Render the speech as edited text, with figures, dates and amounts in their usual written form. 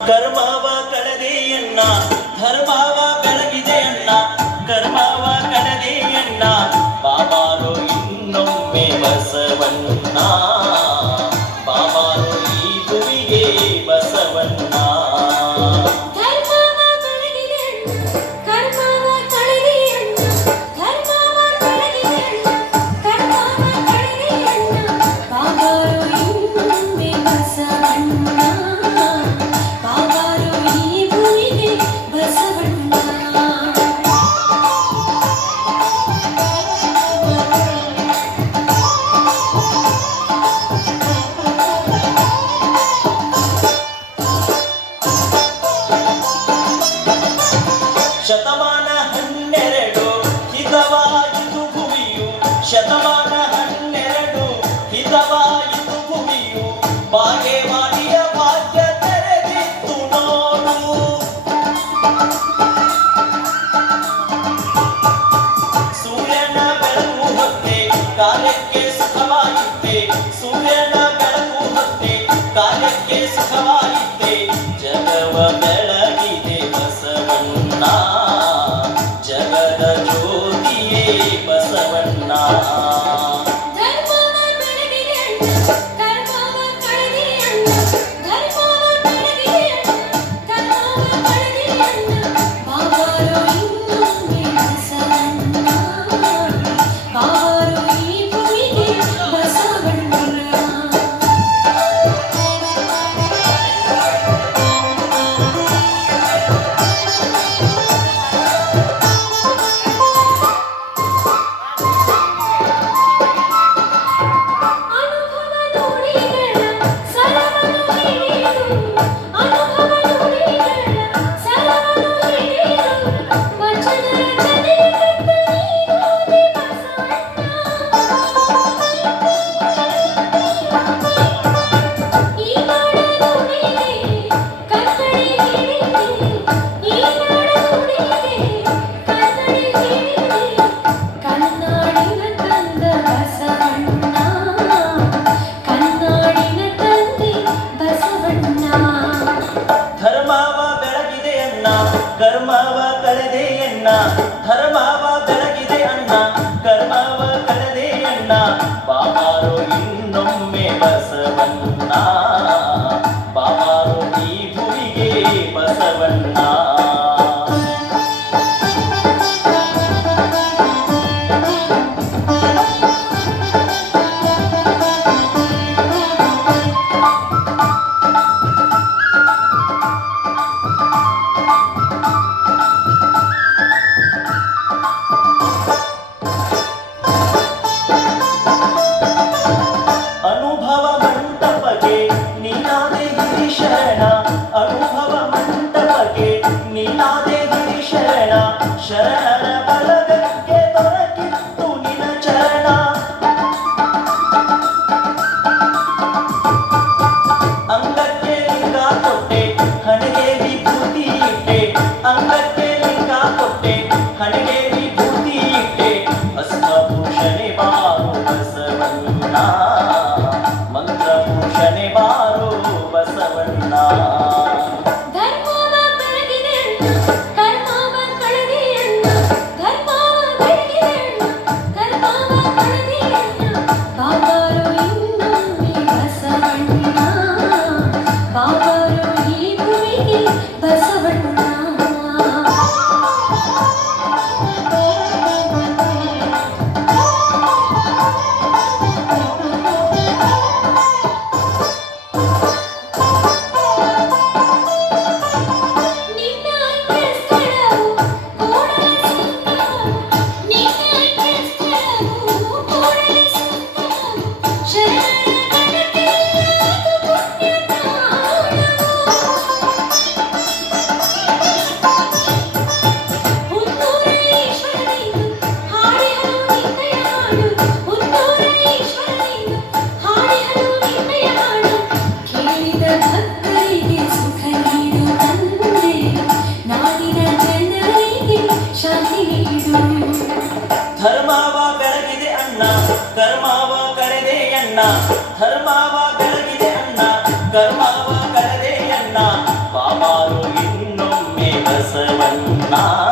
ಕರ್ಮವ ಕಳೆದೆಯಣ್ಣ ಧರ್ಮವ ಬೆಳಗಿದೆಯಣ್ಣ ಕರ್ಮವ ಕಳೆದೆಯಣ್ಣ ಬಾಬಾರೋ ಇನ್ನೊಮ್ಮೆ ಬಸವಣ್ಣ ಬಾಬಾರೋ ಈ ಭೂಮಿಗೆ ಬಸವಣ್ಣ ಶತಮಾನ 12 ಹಿತವಾಯಿತು ಭೂಮಿಯು ಶತಮಾನ 12 ಹಿತವಾಯಿತು ಭೂಮಿಯು ಬಾಗೇವಾಡಿಯ ಭಾಗ್ಯ ತೆರೆದಿತ್ತು ನೋಡು ಸೂರ್ಯನ ಬೆಳಕು ಹೊತ್ತೆ ಕಾಲಕ್ಕೆ ಸುಖವಾಯಿತೆ ಸೂರ್ಯನ ಬೆಳಕು ಹೊತ್ತೆ ಕಾಲಕ್ಕೆ ಸುಖವಾಯಿತೆ ಜಗವ ಬೆಳಗಿದೆ ಬಸವಣ್ಣ ಜಗದ ಜ್ಯೋತಿಯೇ ಬಸವಣ್ಣ ಕರ್ಮವ ಕಳೆದೆಯಣ್ಣ ಧರ್ಮವ ಬೆಳಗಿದೆ ಅಣ್ಣ ಕರ್ಮವ ಕಳೆದೆಯಣ್ಣ ಬಾಬಾರೋ ಇನ್ನೊಮ್ಮೆ ಬಸವಣ್ಣ ಬಾಬಾರೋ ಈ ಭೂಮಿಗೆ ಬಸವಣ್ಣ ಅನುಭವ ಮಂಟಪಕ್ಕೆ ನೀನಾದೆ ಗಿರಿ ಶರಣ ಶರಣರ ಬಲಗಕ್ಕೆ ದೊರಕಿತ್ತು ನಿನ ಚರಣ ಅಂಗಕ್ಕೆ ಲಿಂಗ ಕೊಟ್ಟೆ ಹಣೆಗೆ ವಿಭೂತಿ ಇಟ್ಟೆ ಅಂಗಕ್ಕೆ ಲಿಂಗ ಕೊಟ್ಟೆ ಹಣೆಗೆ ವಿಭೂತಿ ಇಟ್ಟೆ ಹಸ್ತಭೂಷಣೆ ಬಾರು ಬಸವಣ್ಣ ಮಂತ್ರಭೂಷಣೆ ಬಾರು ಬಸವಣ್ಣ ಧರ್ಮವ ಬೆಳಗಿದೆ ಅಣ್ಣ ಕರ್ಮವ ಕಳೆದೆ ಅಣ್ಣ ಧರ್ಮವ ಬೆಳಗಿದೆ ಅಣ್ಣ ಕರ್ಮವ ಕಳೆದೆ ಅಣ್ಣ ಆ